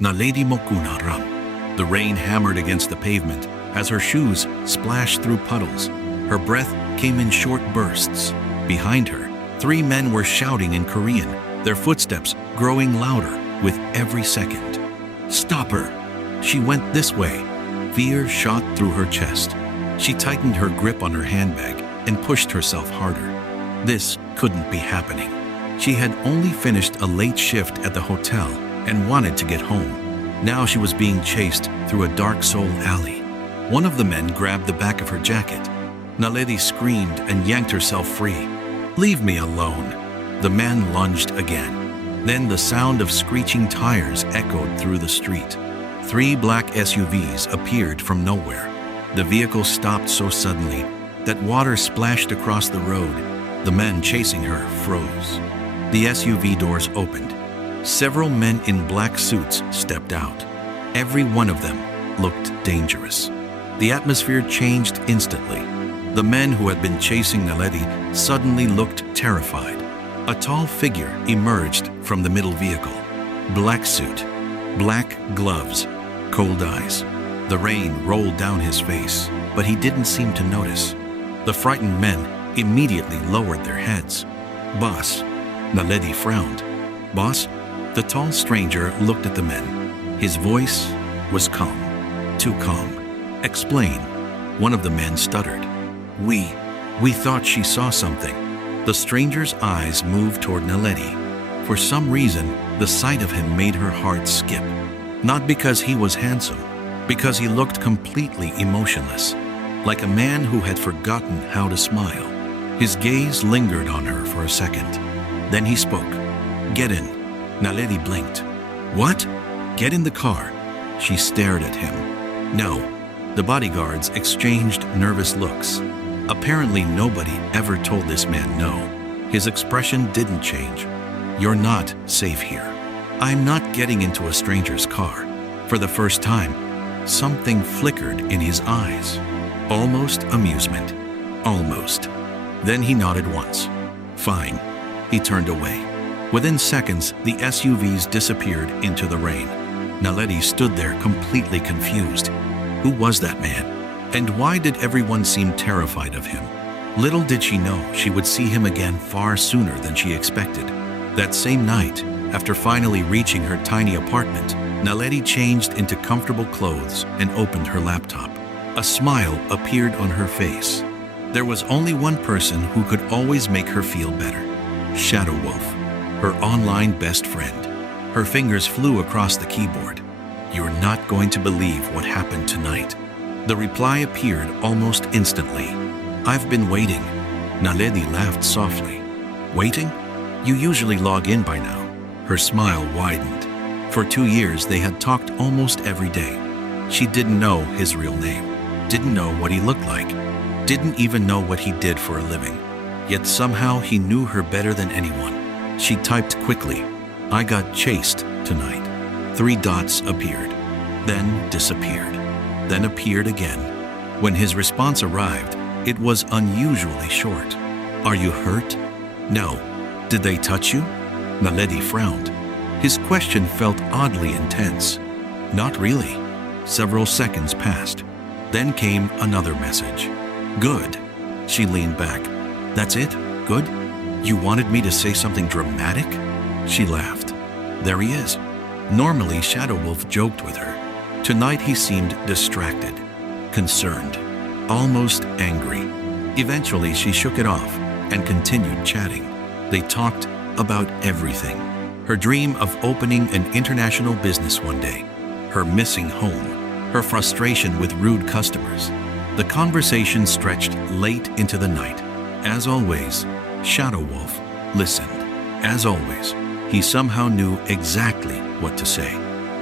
Naledi Mokoena. The rain hammered against the pavement as her shoes splashed through puddles. Her breath came in short bursts. Behind her, 3 men were shouting in Korean, their footsteps growing louder with every second. Stop her! She went this way. Fear shot through her chest. She tightened her grip on her handbag and pushed herself harder. This couldn't be happening. She had only finished a late shift at the hotel and wanted to get home. Now she was being chased through a dark Seoul alley. One of the men grabbed the back of her jacket. Naledi screamed and yanked herself free. "Leave me alone." The man lunged again. Then the sound of screeching tires echoed through the street. 3 black SUVs appeared from nowhere. The vehicle stopped so suddenly that water splashed across the road. The men chasing her froze. The SUV doors opened. Several men in black suits stepped out. Every one of them looked dangerous. The atmosphere changed instantly. The men who had been chasing Naledi suddenly looked terrified. A tall figure emerged from the middle vehicle. Black suit, black gloves, cold eyes. The rain rolled down his face, but he didn't seem to notice. The frightened men immediately lowered their heads. "Boss," Naledi frowned. "Boss?" The tall stranger looked at the men. His voice was calm, too calm. "Explain." One of the men stuttered. We thought she saw something." The stranger's eyes moved toward Naledi. For some reason, the sight of him made her heart skip. Not because he was handsome, because he looked completely emotionless, like a man who had forgotten how to smile. His gaze lingered on her for a second. Then he spoke. "Get in." Naledi blinked. "What?" "Get in the car." She stared at him. "No." The bodyguards exchanged nervous looks. Apparently nobody ever told this man no. His expression didn't change. "You're not safe here." "I'm not getting into a stranger's car." For the first time, something flickered in his eyes. Almost amusement. Almost. Then he nodded once. "Fine." He turned away. Within seconds, the SUVs disappeared into the rain. Naledi stood there completely confused. Who was that man? And why did everyone seem terrified of him? Little did she know she would see him again far sooner than she expected. That same night, after finally reaching her tiny apartment, Naledi changed into comfortable clothes and opened her laptop. A smile appeared on her face. There was only one person who could always make her feel better. ShadowWolf, her online best friend. Her fingers flew across the keyboard. "You're not going to believe what happened tonight." The reply appeared almost instantly. "I've been waiting." Naledi laughed softly. "Waiting? You usually log in by now." Her smile widened. For 2 years, they had talked almost every day. She didn't know his real name, didn't know what he looked like, didn't even know what he did for a living. Yet somehow he knew her better than anyone. She typed quickly, "I got chased tonight." 3 dots appeared, then disappeared, then appeared again. When his response arrived, it was unusually short. "Are you hurt?" "No." "Did they touch you?" Naledi frowned. His question felt oddly intense. "Not really." Several seconds passed. Then came another message. "Good." She leaned back. "That's it? Good? You wanted me to say something dramatic?" She laughed. There he is. Normally, ShadowWolf joked with her. Tonight he seemed distracted, concerned, almost angry. Eventually she shook it off and continued chatting. They talked about everything. Her dream of opening an international business one day, her missing home, her frustration with rude customers. The conversation stretched late into the night. As always, ShadowWolf listened. As always, he somehow knew exactly what to say.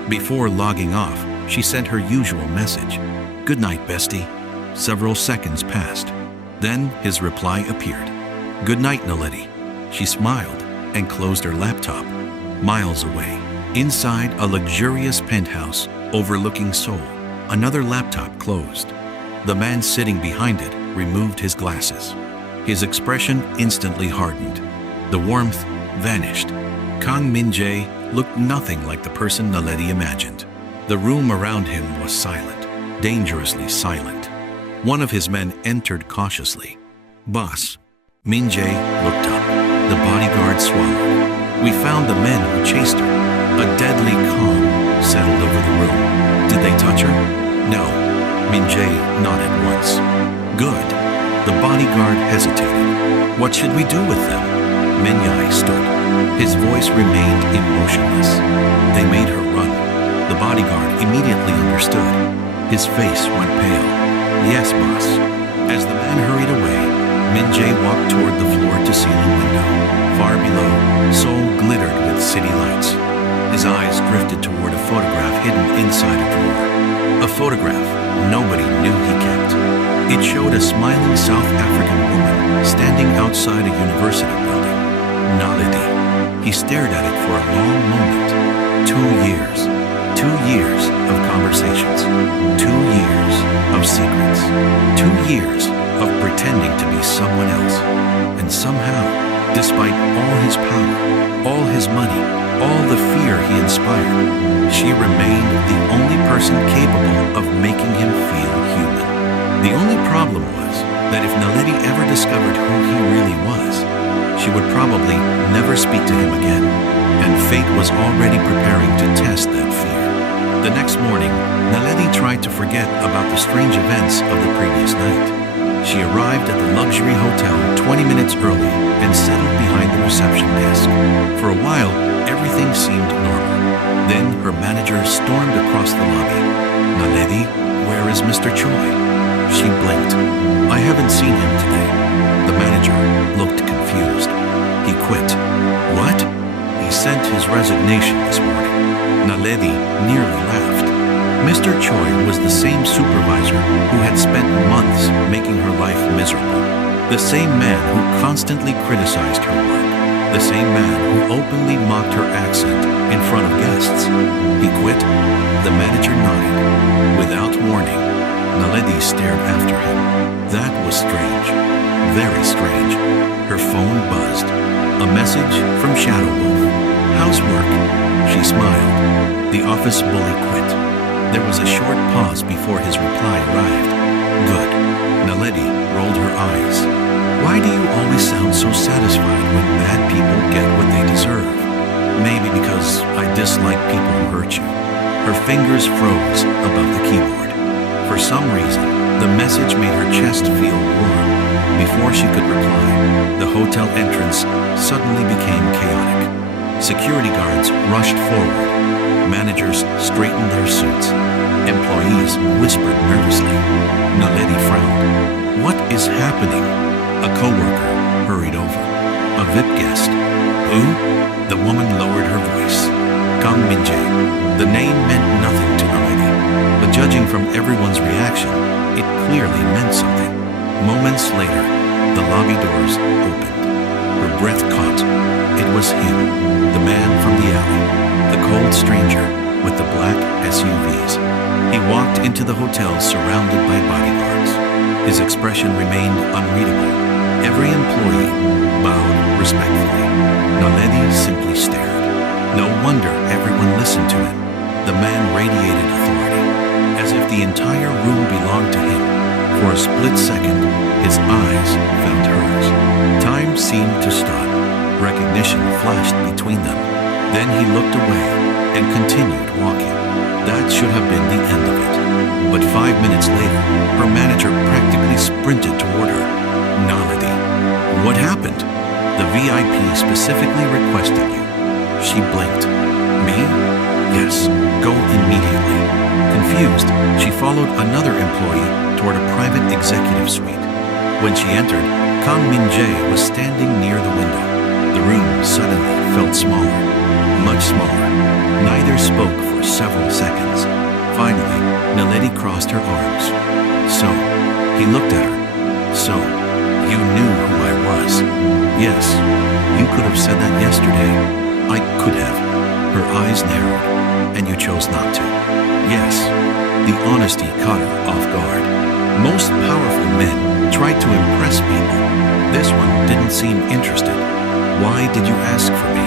Before logging off, she sent her usual message. "Good night, bestie." Several seconds passed. Then his reply appeared. "Good night, Naledi." She smiled and closed her laptop. Miles away, inside a luxurious penthouse overlooking Seoul, another laptop closed. The man sitting behind it removed his glasses. His expression instantly hardened. The warmth vanished. Kang Min-Jae looked nothing like the person Naledi imagined. The room around him was silent, dangerously silent. One of his men entered cautiously. "Boss." Min-Jae looked up. The bodyguard swallowed. "We found the men who chased her." A deadly calm settled over the room. "Did they touch her?" "No." Min-Jae nodded once. "Good." The bodyguard hesitated. "What should we do with them?" Min-Jae stood. His voice remained emotionless. "They made her run." The bodyguard immediately understood. His face went pale. "Yes, boss." As the man hurried away, Min-Jae walked toward the floor-to-ceiling window. Far below, Seoul glittered with city lights. His eyes drifted toward a photograph hidden inside a drawer. A photograph nobody knew he kept. It showed a smiling South African woman standing outside a university building. Naledi. He stared at it for a long moment. 2 years. 2 years of conversations. 2 years of secrets. 2 years of pretending to be someone else. And somehow, despite all his power, all his money, all the fear he inspired, she remained the only person capable of making him feel human. The only problem was that if Naledi ever discovered who he really was, she would probably never speak to him again, and fate was already preparing to test that fear. The next morning, Naledi tried to forget about the strange events of the previous night. She arrived at the luxury hotel 20 minutes early and settled behind the reception desk. For a while, everything seemed normal. Then her manager stormed across the lobby. "Naledi, where is Mr. Choi?" She blinked. "I haven't seen him today." The manager looked confused. "He quit." "What?" "He sent his resignation this morning." Naledi nearly laughed. Mr. Choi was the same supervisor who had spent months making her life miserable. The same man who constantly criticized her work. The same man who openly mocked her accent in front of guests. "He quit?" The manager nodded. Without warning, Naledi stared after him. That was strange. Very strange. Her phone buzzed. A message from ShadowWolf. "How's work?" She smiled. The office bully quit. There was a short pause before his reply arrived. "Good." Naledi rolled her eyes. "Why do you always sound so satisfied when bad people get what they deserve?" "Maybe because I dislike people who hurt you." Her fingers froze above the keyboard. For some reason, the message made her chest feel warm. Before she could reply, the hotel entrance suddenly became chaotic. Security guards rushed forward. Managers straightened their suits. Employees whispered nervously. Naledi frowned. "What is happening?" A coworker hurried over. "A VIP guest." "Who?" The woman lowered her voice. "Kang Min-Jae." The name meant nothing to Naledi, but judging from everyone's reaction, it clearly meant something. Moments later, the lobby doors opened. Her breath caught. It was him, the man from the alley, the cold stranger with the black SUVs. He walked into the hotel surrounded by bodyguards. His expression remained unreadable. Every employee bowed respectfully. Naledi simply stared. No wonder everyone listened to him. The man radiated authority, as if the entire room belonged to him. For a split second, his eyes found hers. Time seemed to stop. Recognition flashed between them. Then he looked away and continued walking. That should have been the end of it. But 5 minutes later, her manager practically sprinted toward her. "Naledi, what happened?" "The VIP specifically requested you." She blinked. "Me?" "Yes, go immediately." Confused, she followed another employee toward a private executive suite. When she entered, Kang Min-Jae was standing near the window. The room suddenly felt smaller, much smaller. Neither spoke for several seconds. Finally, Naledi crossed her arms. "So," he looked at her. "So, you knew who I was?" "Yes, you could have said that yesterday." "I could have." Her eyes narrowed. "And you chose not to." "Yes." The honesty caught her off guard. Most powerful men tried to impress people. This one didn't seem interested. "Why did you ask for me?"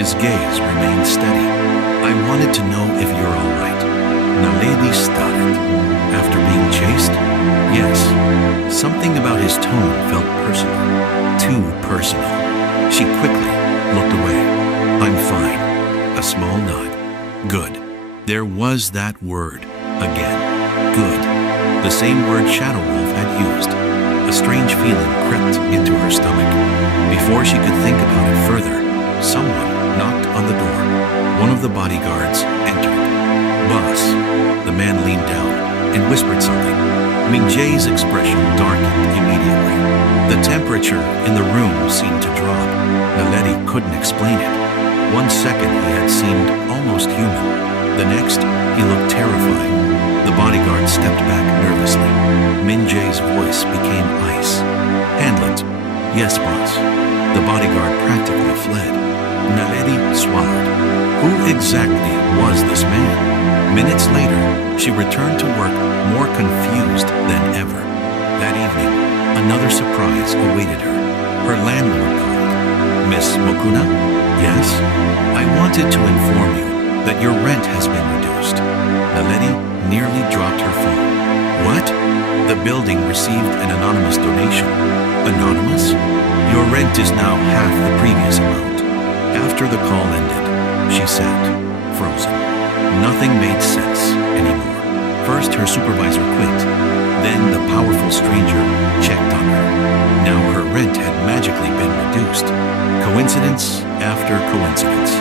His gaze remained steady. I wanted to know if you're all right. Naledi started. After being chased? Yes. Something about his tone felt personal. Too personal. She quickly looked away. I'm fine. A small nod. Good. There was that word. Again. Good. The same word ShadowWolf had used. A strange feeling crept into her stomach. Before she could think about it further, someone knocked on the door. One of the bodyguards entered. Boss. The man leaned down and whispered something. Min-Jae's expression darkened immediately. The temperature in the room seemed to drop. Naledi couldn't explain it. 1 second he had seemed almost human. The next, he looked terrifying. The bodyguard stepped back nervously. Min-Jae's voice became ice. Handle it. Yes, boss. The bodyguard practically fled. Naledi swallowed. Who exactly was this man? Minutes later, she returned to work more confused than ever. That evening, another surprise awaited her. Her landlord called. Miss Mokoena? Yes? I wanted to inform you that your rent has been reduced. Naledi nearly dropped her phone. What? The building received an anonymous donation. Anonymous? Your rent is now half the previous amount. After the call ended, she sat, frozen. Nothing made sense anymore. First, her supervisor quit. Then the powerful stranger checked on her. Now her rent had magically been reduced. Coincidence after coincidence.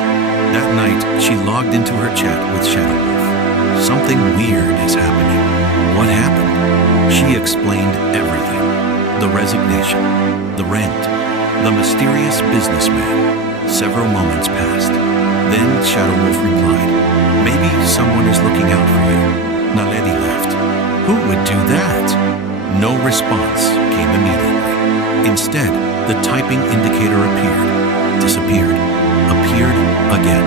That night, she logged into her chat with ShadowWolf. Something weird is happening. What happened? She explained everything. The resignation, the rent, the mysterious businessman. Several moments passed. Then ShadowWolf replied, maybe someone is looking out for you. Naledi laughed. Who would do that? No response came immediately. Instead, the typing indicator appeared, disappeared, appeared again.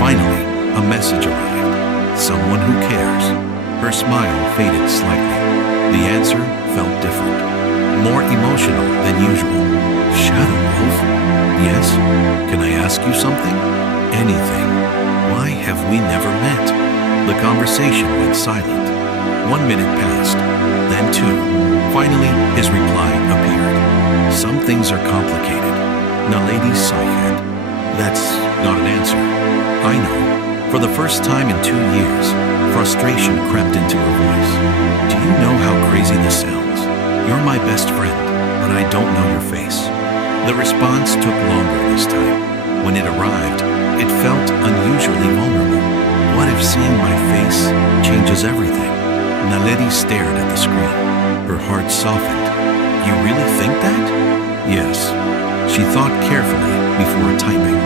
Finally, a message arrived. Someone who cares. Her smile faded slightly. The answer felt different, more emotional than usual. ShadowWolf? Yes? Can I ask you something? Anything. Why have we never met? The conversation went silent. 1 minute passed, then 2. Finally, his reply appeared. Some things are complicated. Naledi sighed. That's not an answer. I know. For the first time in 2 years, frustration crept into her voice. Do you know how crazy this sounds? You're my best friend, but I don't know your face. The response took longer this time. When it arrived, it felt unusually vulnerable. What if seeing my face changes everything? Naledi stared at the screen. Her heart softened. You really think that? Yes. She thought carefully before typing.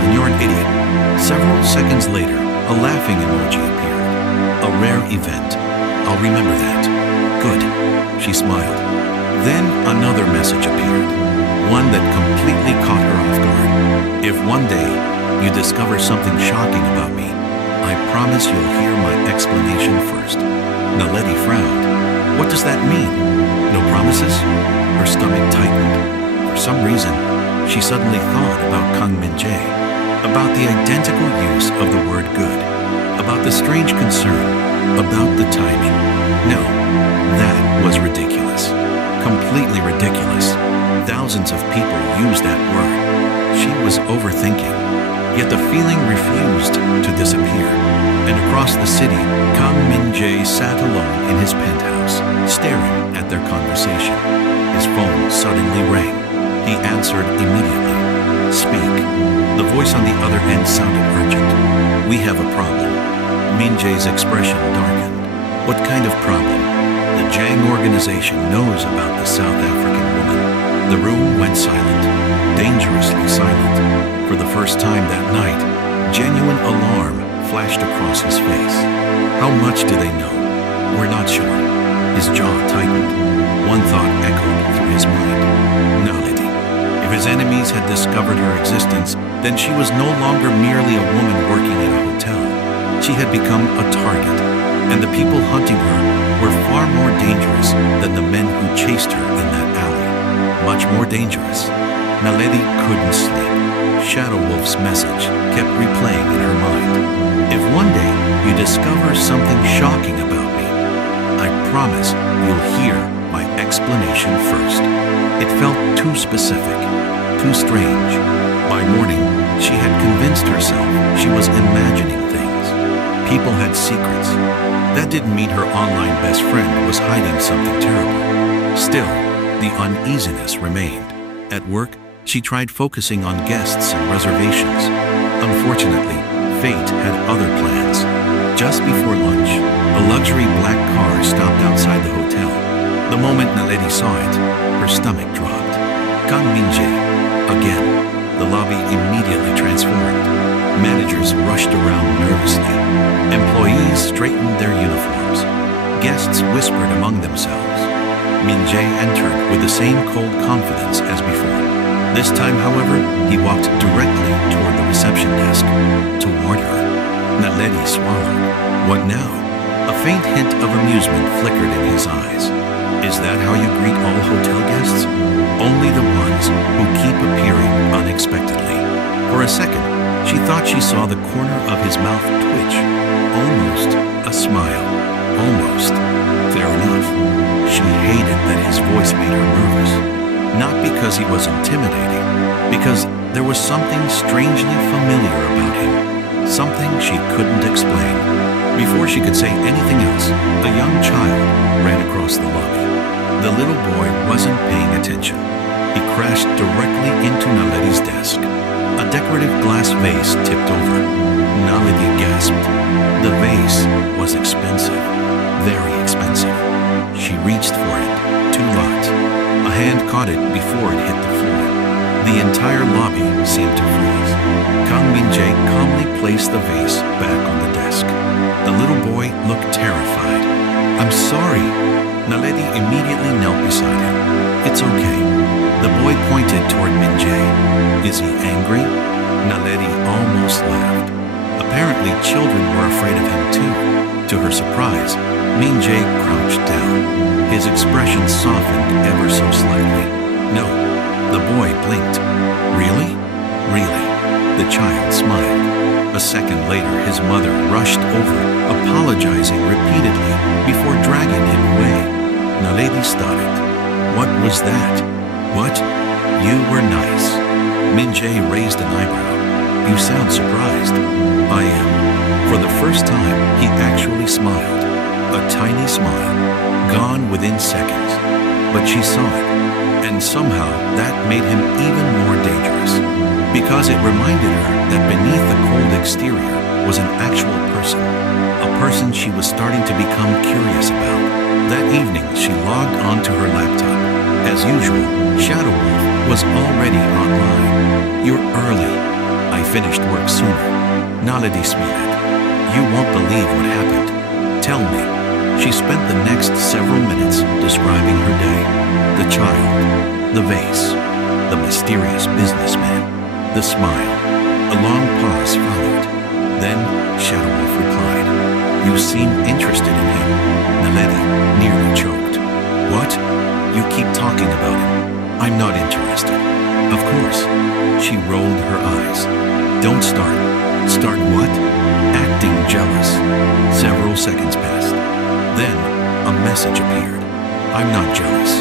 Then you're an idiot. Several seconds later, a laughing emoji appeared. A rare event. I'll remember that. Good. She smiled. Then another message appeared. One that completely caught her off guard. If one day you discover something shocking about me, I promise you'll hear my explanation first. Naledi frowned. What does that mean? No promises? Her stomach tightened. For some reason, she suddenly thought about Kang Min-Jae, about the identical use of the word good, about the strange concern, about the timing. No, that was ridiculous. Completely ridiculous. Thousands of people use that word. She was overthinking. Yet the feeling refused to disappear. And across the city, Kang Min-Jae sat alone in his penthouse, staring at their conversation. His phone suddenly rang. He answered immediately. Speak. The voice on the other end sounded urgent. We have a problem. Min-Jae's expression darkened. What kind of problem? The Jang organization knows about the South African woman. The room went silent, dangerously silent. For the first time that night, genuine alarm flashed across his face. How much do they know? We're not sure. His jaw tightened. One thought echoed through his mind. Naledi. If his enemies had discovered her existence, then she was no longer merely a woman working in a hotel. She had become a target, and the people hunting her were far more dangerous than the men who chased her in that alley. Much more dangerous. Naledi couldn't sleep. ShadowWolf's message kept replaying in her mind. If one day you discover something shocking about me, I promise you'll hear my explanation first. It felt too specific, too strange. By morning, she had convinced herself she was imagining things. People had secrets. That didn't mean her online best friend was hiding something terrible. Still, the uneasiness remained. At work, she tried focusing on guests and reservations. Unfortunately, fate had other plans. Just before lunch, a luxury black car stopped outside the hotel. The moment Naledi saw it, her stomach dropped. Kang Min-Jae, again. The lobby immediately transformed. Managers rushed around nervously. Employees straightened their uniforms. Guests whispered among themselves. Min-Jae entered with the same cold confidence as before. This time, however, he walked directly toward the reception desk. Toward her. Naledi swallowed. What now? A faint hint of amusement flickered in his eyes. Is that how you greet all hotel guests? Only the ones who keep appearing unexpectedly. For a second, she thought she saw the corner of his mouth twitch. Almost a smile. Almost. Fair enough. She hated that his voice made her nervous. Not because he was intimidating, because there was something strangely familiar about him. Something she couldn't explain. Before she could say anything else, a young child ran across the lobby. The little boy wasn't paying attention. He crashed directly into Naledi's desk. A decorative glass vase tipped over. Naledi gasped. The vase was expensive. Very expensive. She reached for it, too late. A hand caught it before it hit the floor. The entire lobby seemed to freeze. Kang Min-Jae calmly placed the vase back on the desk. The little boy looked terrified. I'm sorry. Naledi immediately knelt beside him. It's okay. The boy pointed toward Min-Jae. Is he angry? Naledi almost laughed. Apparently, children were afraid of him too. To her surprise, Min-Jae crouched down. His expression softened ever so slightly. No, the boy blinked. Really? Really? The child smiled. A second later, his mother rushed over, apologizing repeatedly before dragging him away. Naledi started. What was that? What? You were nice. Min-Jae raised an eyebrow. You sound surprised. I am. For the first time, he actually smiled. A tiny smile, gone within seconds. But she saw it, and somehow that made him even more dangerous. Because it reminded her that beneath the cold exterior was an actual person. A person she was starting to become curious about. That evening, she logged onto her laptop. As usual, ShadowWolf was already online. You're early. I finished work sooner. Naledi smiled. You won't believe what happened. Tell me. She spent the next several minutes describing her day. The child, the vase, the mysterious businessman, the smile. A long pause followed. Then ShadowWolf replied. You seem interested in him. Naledi nearly choked. What? You keep talking about him. I'm not interested. Of course. She rolled her eyes. Don't start. Start what? Acting jealous. Several seconds passed. Then, a message appeared. I'm not jealous.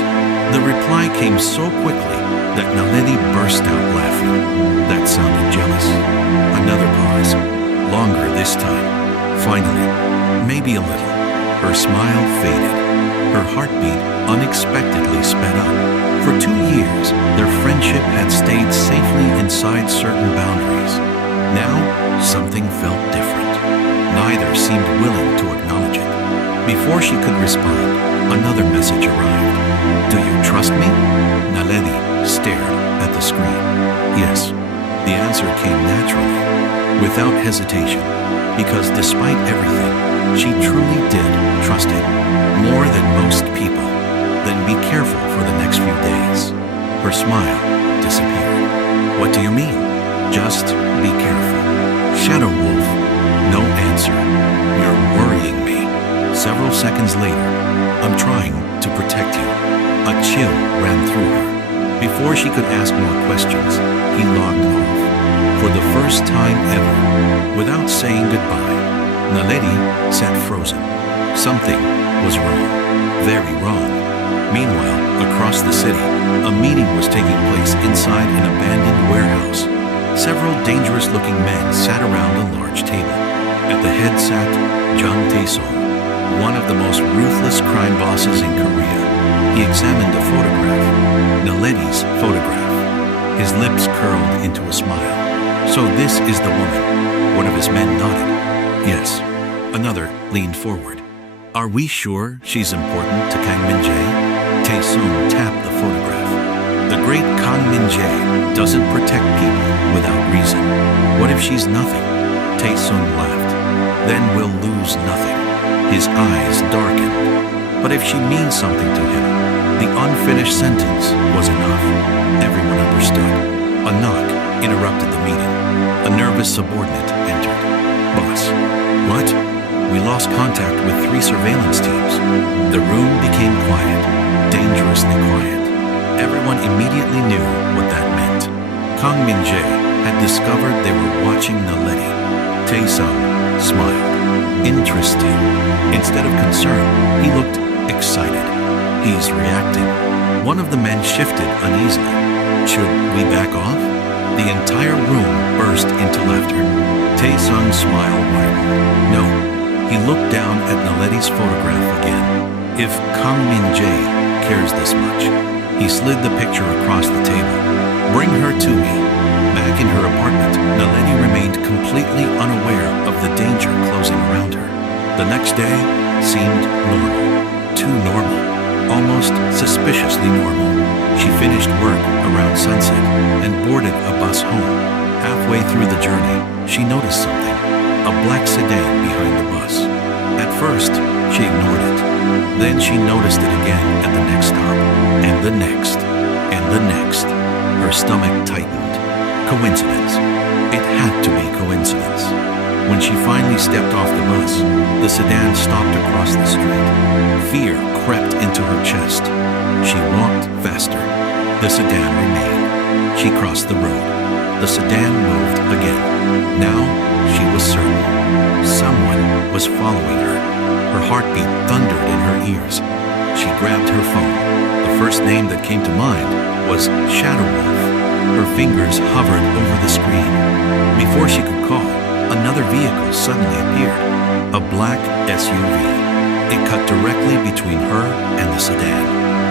The reply came so quickly that Naledi burst out laughing. That sounded jealous. Another pause. Longer this time. Finally, maybe a little. Her smile faded. Her heartbeat unexpectedly sped up. For 2 years, their friendship had stayed safely inside certain boundaries. Now, something felt different. Neither seemed willing to acknowledge it. Before she could respond, another message arrived. Do you trust me? Naledi stared at the screen. Yes, the answer came naturally, without hesitation, because despite everything, she truly did trust him, more than most people. Then be careful for the next few days. Her smile disappeared. What do you mean? Just be careful. ShadowWolf, no answer. You're worrying me. Several seconds later, I'm trying to protect you. A chill ran through her. Before she could ask more questions, he logged off. For the first time ever, without saying goodbye, Naledi sat frozen. Something was wrong. Very wrong. Meanwhile, across the city, a meeting was taking place inside an abandoned warehouse. Several dangerous-looking men sat around a large table. At the head sat Jang Tae-sung, one of the most ruthless crime bosses in Korea. He examined a photograph, Naledi's photograph. His lips curled into a smile. So this is the woman. One of his men nodded. Yes. Another leaned forward. Are we sure she's important to Kang Min-Jae? Tae-sung tapped the photograph. The great Kang Min-Jae doesn't protect people without reason. What if she's nothing? Tae-sung laughed. Then we'll lose nothing. His eyes darkened. But if she means something to him, the unfinished sentence was enough. Everyone understood. A knock interrupted the meeting. A nervous subordinate entered. Boss. What? We lost contact with 3 surveillance teams. The room became quiet, dangerously quiet. Everyone immediately knew what that meant. Kang Min-Jae had discovered they were watching Naledi. Tae-sung smiled. Interesting. Instead of concern, he looked excited. He's reacting. One of the men shifted uneasily. Should we back off? The entire room burst into laughter. Tae-sung's smile widened. No. He looked down at Naledi's photograph again. If Kang Min-Jae cares this much, he slid the picture across the table. Bring her to me. Back in her apartment, Naledi remained completely unaware of the danger closing around her. The next day seemed normal. Too normal. Almost suspiciously normal. She finished work around sunset and boarded a bus home. Halfway through the journey, she noticed something. A black sedan behind the bus. At first, she ignored it. Then she noticed it again at the next stop, and the next, and the next. Her stomach tightened. Coincidence. It had to be coincidence. When she finally stepped off the bus, the sedan stopped across the street. Fear crept into her chest. She walked faster. The sedan remained. She crossed the road. The sedan moved again. Now, she was certain. Someone was following her. Her heartbeat thundered in her ears. She grabbed her phone. The first name that came to mind was ShadowWolf. Her fingers hovered over the screen. Before she could call, another vehicle suddenly appeared. A black SUV. It cut directly between her and the sedan.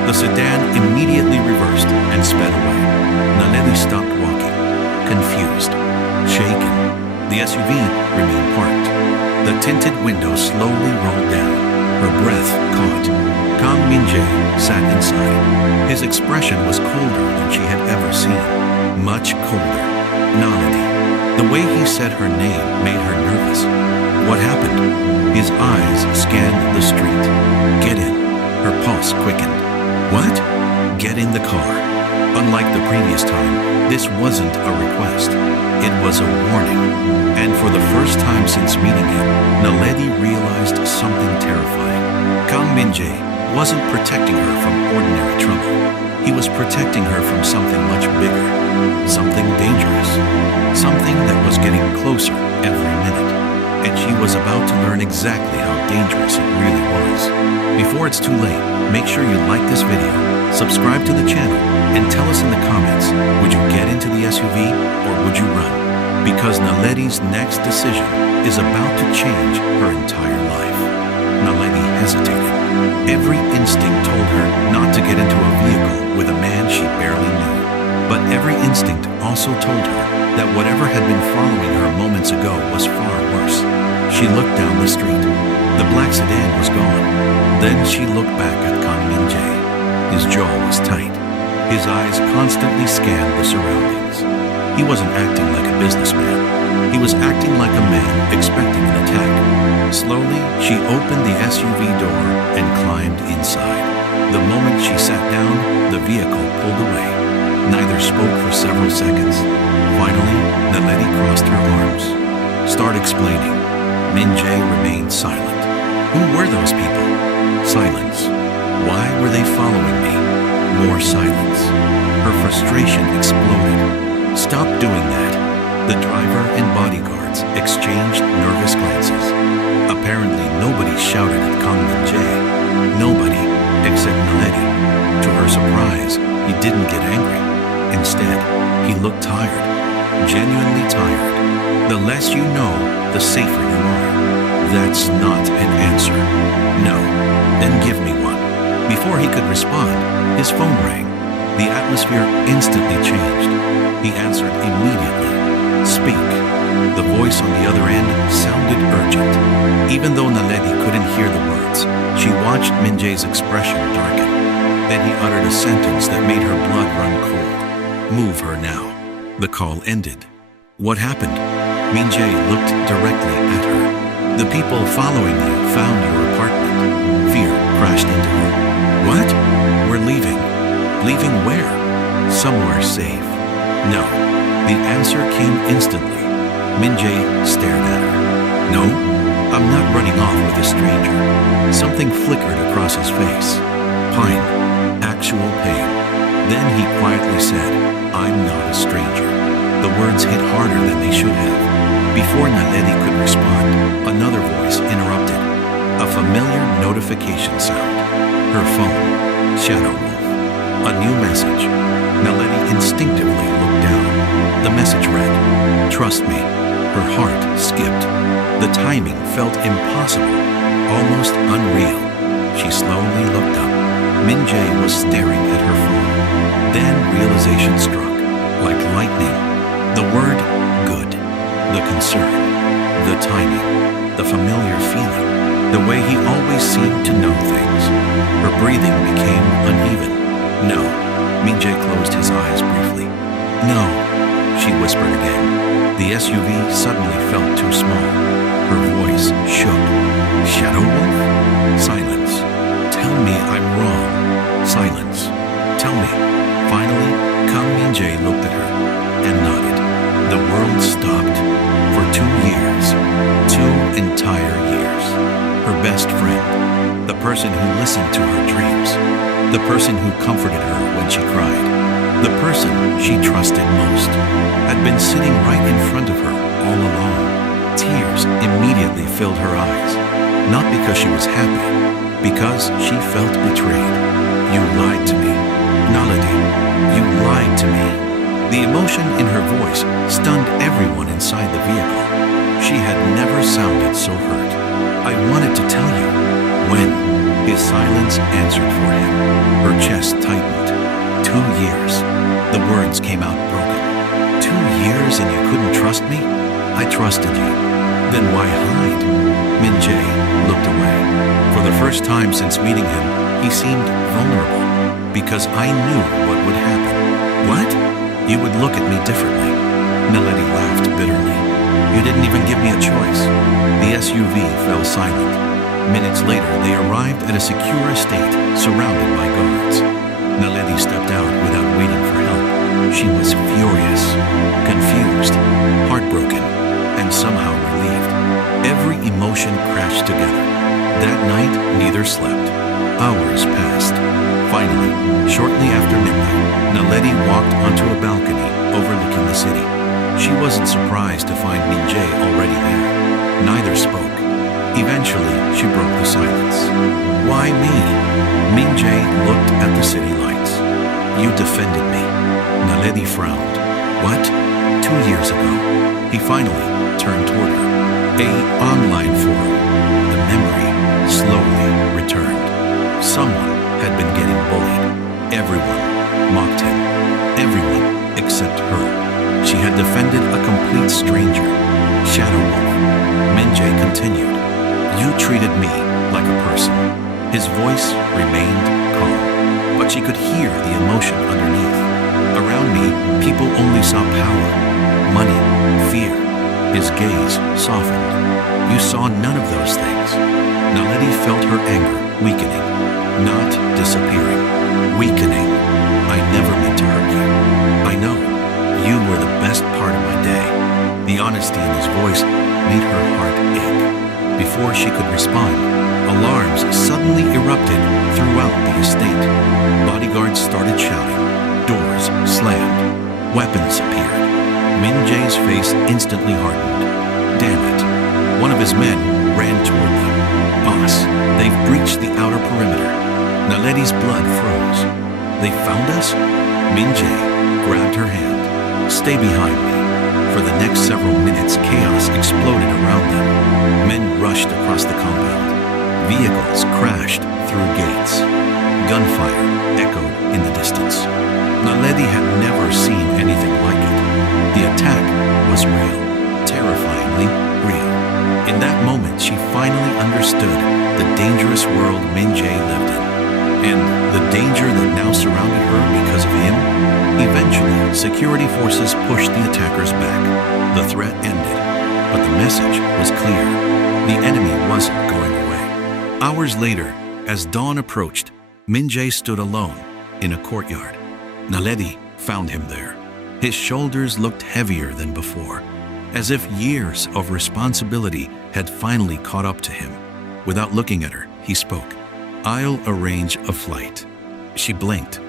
The sedan immediately reversed and sped away. Naledi stopped walking, confused, shaken. The SUV remained parked. The tinted window slowly rolled down. Her breath caught. Kang Min-Jae sat inside. His expression was colder than she had ever seen. Much colder. Naledi. The way he said her name made her nervous. What happened? His eyes scanned the street. Get in. Her pulse quickened. What? Get in the car. Unlike the previous time, this wasn't a request. It was a warning. And for the first time since meeting him, Naledi realized something terrifying. Kang Min-Jae wasn't protecting her from ordinary trouble. He was protecting her from something much bigger, something dangerous, something that was getting closer every minute. And she was about to learn exactly how dangerous it really was. Before it's too late, make sure you like this video, subscribe to the channel, and tell us in the comments, would you get into the SUV or would you run? Because Naledi's next decision is about to change her entire life. Naledi hesitated. Every instinct told her not to get into a vehicle with a man she barely knew. But every instinct also told her that whatever had been following her moments ago was far worse. She looked down the street. The black sedan was gone. Then she looked back at Kang Min-Jae. His jaw was tight. His eyes constantly scanned the surroundings. He wasn't acting like a businessman. He was acting like a man expecting an attack. Slowly, she opened the SUV door and climbed inside. The moment she sat down, the vehicle pulled away. Neither spoke for several seconds. Finally, Naledi crossed her arms. Start explaining. Min-Jae remained silent. Who were those people? Silence. Why were they following me? More silence. Her frustration exploded. "Stop doing that." The driver and bodyguards exchanged nervous glances. Apparently, nobody shouted at Kang Min-Jae. Nobody, except Naledi. To her surprise, he didn't get angry. Instead, he looked tired. Genuinely tired. The less you know, the safer you are. That's not an answer. No. Then give me one. Before he could respond, his phone rang. The atmosphere instantly changed. He answered immediately. "Speak." The voice on the other end sounded urgent. Even though Naledi couldn't hear the words, she watched Min-Jae's expression darken. Then he uttered a sentence that made her blood run cold. "Move her now." The call ended. "What happened?" Min-Jae looked directly at her. "The people following you found your apartment." Fear crashed into her. "What?" "We're leaving." "Leaving where?" "Somewhere safe." "No." The answer came instantly. Min-Jae stared at her. "No, I'm not running off with a stranger." Something flickered across his face. Pain. Actual pain. Then he quietly said, "I'm not a stranger." The words hit harder than they should have. Before Naledi could respond, another voice interrupted. A familiar notification sound. Her phone. ShadowWolf. A new message. Naledi instinctively looked down. The message read, "Trust me." Her heart skipped. The timing felt impossible, almost unreal. She slowly looked up. Min-Jae was staring at her phone. Then realization struck, like lightning. The word "good," the concern, the timing, the familiar feeling, the way he always seemed to know things. Her breathing became uneven. "No." Min-Jae closed his eyes briefly. "No," she whispered again. The SUV suddenly felt too small. Her voice shook. "ShadowWolf?" Silence. "Tell me I'm wrong." Silence. "Tell me." Finally, Kang Min-Jae looked at her and nodded. The world stopped. For 2 years. 2 entire years. Her best friend. The person who listened to her dreams. The person who comforted her when she cried. The person she trusted most had been sitting right in front of her all along. Tears immediately filled her eyes. Not because she was happy, because she felt betrayed. "You lied to me. Naledi, you lied to me." The emotion in her voice stunned everyone inside the vehicle. She had never sounded so hurt. "I wanted to tell you." "When?" His silence answered for him. Her chest tightened. 2 years. The words came out broken. 2 years and you couldn't trust me? "I trusted you." "Then why hide?" Min-Jae looked away. For the first time since meeting him, he seemed vulnerable. "Because I knew what would happen." "What?" "You would look at me differently." Naledi laughed bitterly. "You didn't even give me a choice." The SUV fell silent. Minutes later, they arrived at a secure estate surrounded by guards. Naledi stepped out without waiting for help. She was furious, confused, heartbroken, and somehow relieved. Every emotion crashed together. That night, neither slept. Hours passed. Finally, shortly after midnight, Naledi walked onto a balcony overlooking the city. She wasn't surprised to find Min-Jae already there. Neither spoke. Eventually, she broke the silence. "Why me?" Min-Jae looked at the city lights. "You defended me." Naledi frowned. "What?" 2 years ago. He finally turned toward her. A online forum. The memory slowly returned. Someone had been getting bullied. Everyone mocked him. Everyone except her. She had defended a complete stranger. ShadowWolf. Min-Jae continued. "You treated me like a person." His voice remained calm, but she could hear the emotion underneath. "Around me, people only saw power, money, fear." His gaze softened. "You saw none of those things." Naledi felt her anger weakening, not disappearing. Weakening. "I never meant to hurt you. I know. You were the best part of my day." The honesty in his voice made her heart ache. Before she could respond, Alarms suddenly erupted throughout the estate. Bodyguards started shouting. Doors slammed. Weapons appeared. Min-Jae's face instantly hardened. Damn it. One of his men ran toward them. Boss, they've breached the outer perimeter. Naledi's blood froze. They found us? Min-Jae grabbed her hand. Stay behind me. For the next several minutes, chaos exploded around them. Men rushed across the compound. Vehicles crashed through gates. Gunfire echoed in the distance. Naledi had never seen anything like it. The attack was real, terrifyingly real. In that moment, she finally understood the dangerous world Min-Jae lived in, and the danger that now surrounded her because of him. Eventually, security forces pushed the attackers back. The threat ended, but the message was clear. The enemy wasn't going away. Hours later, as dawn approached, Min-Jae stood alone in a courtyard. Naledi found him there. His shoulders looked heavier than before, as if years of responsibility had finally caught up to him. Without looking at her, he spoke. I'll arrange a flight. She blinked.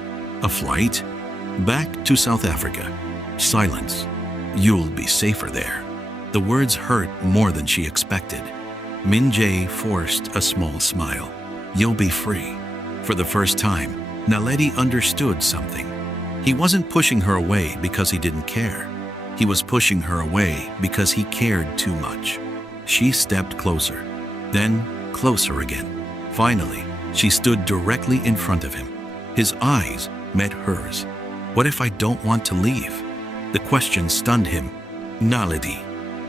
A flight? Back to South Africa. Silence. You'll be safer there. The words hurt more than she expected. Min-Jae forced a small smile. You'll be free. For the first time, Naledi understood something. He wasn't pushing her away because he didn't care. He was pushing her away because he cared too much. She stepped closer, then closer again. Finally, she stood directly in front of him. His eyes met hers. What if I don't want to leave? The question stunned him. Naledi,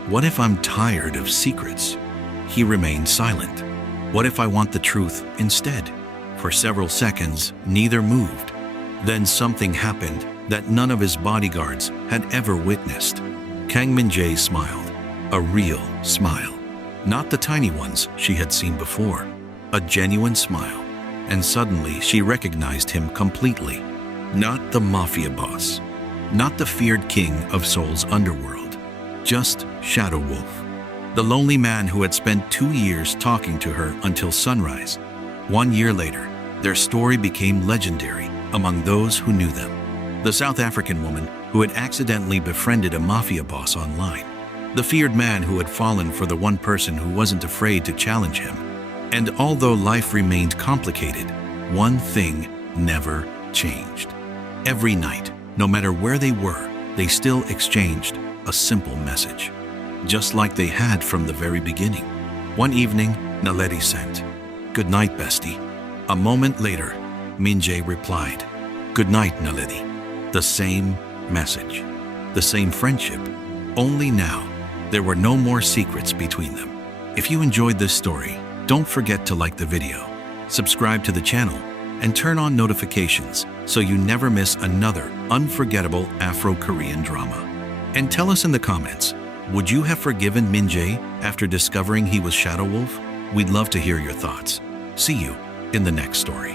what if I'm tired of secrets? He remained silent. What if I want the truth instead? For several seconds, neither moved. Then something happened that none of his bodyguards had ever witnessed. Kang Min-Jae smiled, a real smile. Not the tiny ones she had seen before, a genuine smile. And suddenly she recognized him completely. Not the Mafia boss, not the feared king of Seoul's underworld, just ShadowWolf, the lonely man who had spent 2 years talking to her until sunrise. 1 year later, their story became legendary among those who knew them. The South African woman who had accidentally befriended a Mafia boss online. The feared man who had fallen for the one person who wasn't afraid to challenge him. And although life remained complicated, one thing never changed. Every night, no matter where they were, they still exchanged a simple message, just like they had from the very beginning. One evening, Naledi sent, "Good night, bestie." A moment later, Min-Jae replied, "Good night, Naledi." The same message, the same friendship, only now there were no more secrets between them. If you enjoyed this story, don't forget to like the video, subscribe to the channel, and turn on notifications so you never miss another unforgettable Afro-Korean drama. And tell us in the comments, would you have forgiven Min-Jae after discovering he was ShadowWolf? We'd love to hear your thoughts. See you in the next story.